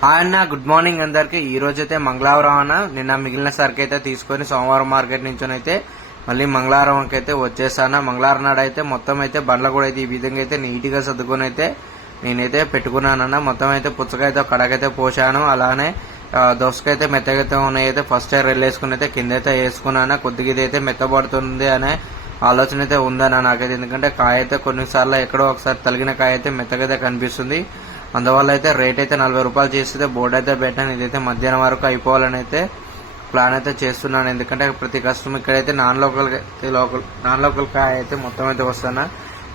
Hi అన్న, good morning అందరికి. ఈ రోజు అయితే మంగళవారం అన్న. నిన్న మిగిలిన సరుకు అయితే తీసుకొని సోమవారం మార్కెట్ నుంచి అయితే మళ్ళీ మంగళవారంకి అయితే వచ్చేసాను. మంగళవారం నాడు అయితే మొత్తం అయితే బండ్ల కూడా అయితే ఈ విధంగా అయితే నీట్ గా సర్దుకొని అయితే నేనైతే పెట్టుకున్నానన్న. మొత్తం అయితే పుచ్చకాయతో కడకైతే పోసాను. అలానే దోసకైతే మెత్తగైతే ఉన్నాయి. అయితే ఫస్ట్ రెల్ వేసుకుని అయితే కింద అయితే వేసుకున్నాను. కొద్దిగా ఇది అయితే మెత్తబడుతుంది అనే ఆలోచన అయితే ఉందన్న నాకైతే. ఎందుకంటే కాయ అయితే కొన్నిసార్లు ఎక్కడో ఒకసారి తలిగిన కాయ అయితే మెత్తగైతే కనిపిస్తుంది. అందువల్ల అయితే రేట్ అయితే 40 రూపాయలు చేస్తే బోర్డు అయితే పెట్టాను. ఇదైతే మధ్యాహ్నం వరకు అయిపోవాలని అయితే ప్లాన్ అయితే చేస్తున్నాను. ఎందుకంటే ప్రతి కస్టమర్ ఇక్కడైతే నాన్ లోకల్ కాయ అయితే మొత్తం అయితే వస్తాను.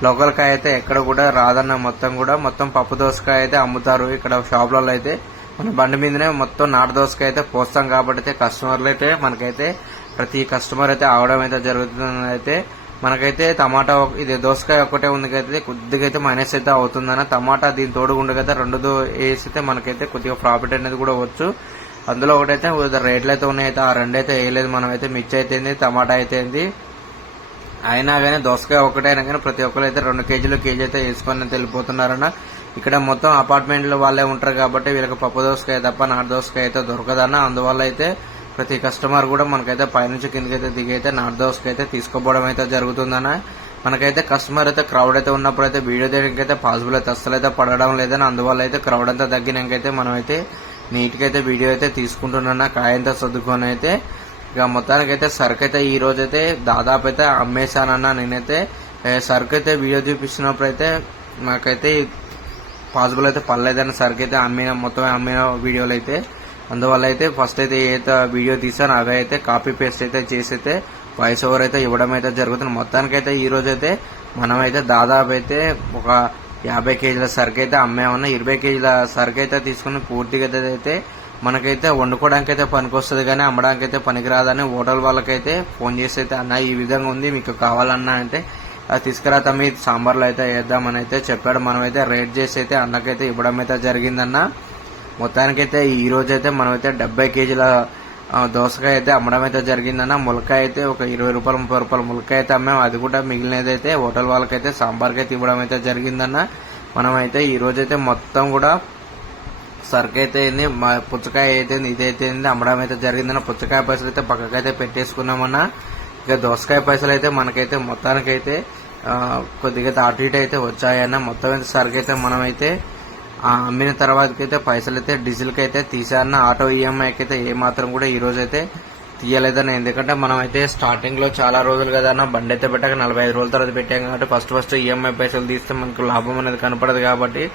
లోకల్ కాయ అయితే ఎక్కడ కూడా రాదన్న. మొత్తం పప్పు దోసకాయ అయితే అమ్ముతారు ఇక్కడ షాపులలో. అయితే మన బండి మీదనే మొత్తం నాటు దోసకాయ అయితే పోస్తాం కాబట్టి అయితే కస్టమర్లు అయితే మనకైతే ప్రతి కస్టమర్ అయితే అవడం అయితే జరుగుతుంది. అయితే మనకైతే టమాటా ఇది దోసకాయ ఒకటే ఉంది అయితే కొద్దిగా అయితే మైనస్ అయితే అవుతుందన్న. టమాటా దీని తోడుగుండగైతే రెండు వేసితే మనకైతే కొద్దిగా ప్రాఫిట్ అనేది కూడా వచ్చు. అందులో ఒకటైతే రేట్లు అయితే ఉన్నాయి. అయితే ఆ రెండైతే వేయలేదు మనం. అయితే మిర్చి అయితే టమాటా అయితే అయినా కానీ దోసకాయ ఒకటైనా కానీ ప్రతి ఒక్కరు అయితే 2 కేజీలు కేజీ అయితే వేసుకొని వెళ్ళిపోతున్నారన్న. ఇక్కడ మొత్తం అపార్ట్మెంట్లు వాళ్ళే ఉంటారు కాబట్టి వీళ్ళకి పప్పు దోసకాయ తప్ప నాటు దోసకాయ అయితే దొరకదన్న. అందువల్ల అయితే ప్రతి కస్టమర్ కూడా మనకైతే పైనుంచి కిందకైతే దిగైతే నాటు దోసకైతే తీసుకోవడం అయితే జరుగుతుందన్న. మనకైతే కస్టమర్ అయితే క్రౌడ్ అయితే ఉన్నప్పుడు అయితే వీడియో తీయడానికైతే పాసిబుల్ అయితే అస్సలు అయితే పడడం లేదని. అందువల్ల అయితే క్రౌడ్ అంతా తగ్గినాకైతే మనం అయితే నీట్ గా అయితే వీడియో అయితే తీసుకుంటున్నా. కాయ అంతా సర్దుకొని అయితే ఇక మొత్తానికైతే సరుకు అయితే ఈ రోజు అయితే దాదాపు అయితే అమ్మేశానన్న. నేనైతే సరుకు అయితే వీడియో చూపిస్తున్నప్పుడు అయితే నాకైతే పాసిబుల్ అయితే పర్లేదన్న. సరుకు అయితే మొత్తం అమ్మిన వీడియోలు అయితే. అందువల్ల అయితే ఫస్ట్ అయితే ఏదైతే వీడియో తీసానో అవి అయితే కాపీ పేస్ట్ అయితే చేసి అయితే వాయిస్ ఓవర్ అయితే ఇవ్వడం అయితే జరుగుతుంది. మొత్తానికైతే ఈ రోజు అయితే మనమైతే దాదాపు అయితే ఒక 50 కేజీల సరుకు అయితే అమ్మామన్నా. 20 కేజీల సరుకు అయితే తీసుకుని పూర్తిగా అయితే మనకైతే వండుకోవడానికి అయితే పనికొస్తుంది కానీ అమ్మడానికి అయితే పనికిరాదని హోటల్ వాళ్ళకైతే ఫోన్ చేసి అయితే అన్న ఈ విధంగా ఉంది మీకు కావాలన్నా అంటే అది తీసుకురా తమ్మి సాంబార్లో అయితే వేద్దామని అయితే చెప్పాడు. మనమైతే రేట్ చేసి అయితే అన్నకైతే ఇవ్వడం అయితే జరిగిందన్న. మొత్తానికైతే ఈ రోజు అయితే మనమైతే 70 కేజీల దోసకాయ అయితే అమ్మడం అయితే జరిగిందన్న. ములకాయ అయితే ఒక 20 రూపాయలు 30 రూపాయలు ములకాయ అయితే అమ్మాం. అది కూడా మిగిలినదైతే హోటల్ వాళ్ళకైతే సాంబార్కి అయితే ఇవ్వడం అయితే జరిగిందన్న. మనమైతే ఈ రోజైతే మొత్తం కూడా సరుకు అయితే పుచ్చకాయ అయితే ఇదైతే అమ్మడం అయితే జరిగిందన్న. పుచ్చకాయ పైసలు అయితే పక్కకైతే పెట్టేసుకున్నామన్నా. ఇక దోసకాయ పైసలు అయితే మనకైతే మొత్తానికైతే కొద్దిగా అటు ఇటు అయితే వచ్చాయన్న. మొత్తం అయితే సరుకు అయితే మనమైతే అమ్మిన తర్వాతకైతే పైసలు అయితే డీజిల్ కి అయితే తీసారన్న. ఆటో ఈఎంఐకి అయితే ఏమాత్రం కూడా ఈ రోజు అయితే తీయలేదన్న. ఎందుకంటే మనం అయితే స్టార్టింగ్ లో చాలా రోజులు కదన్న బండి అయితే పెట్టాక 45 రోజుల తర్వాత పెట్టాం కాబట్టి ఫస్ట్ ఈఎంఐ పైసలు తీస్తే మనకు లాభం అనేది కనపడదు కాబట్టి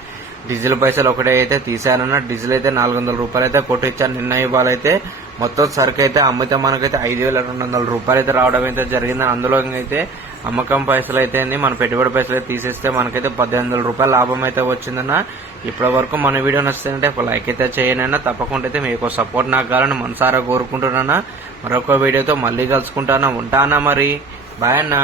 డీజిల్ పైసలు ఒకటే అయితే తీసానన్న. డీజిల్ అయితే 400 రూపాయలు అయితే కొట్టించాను. నిన్న ఇవాళైతే మొత్తం సరుకు అయితే అమ్మితే మనకైతే 5200 రూపాయలు అయితే రావడం అయితే జరిగింది. అందులో అయితే అమ్మకం పైసలు అయితే మన పెట్టుబడి పైసలు అయితే తీసేస్తే మనకైతే 1800 రూపాయల లాభం అయితే వచ్చిందన్న. ఇప్పటి వరకు మన వీడియో నచ్చితే ఒక లైక్ అయితే చేయనన్నా. తప్పకుండా అయితే మీకు సపోర్ట్ నాకు కావాలని మనసారా కోరుకుంటున్నా. మరొక వీడియోతో మళ్ళీ కలుసుకుంటానా. ఉంటానా మరి. బాయ్ అన్నా.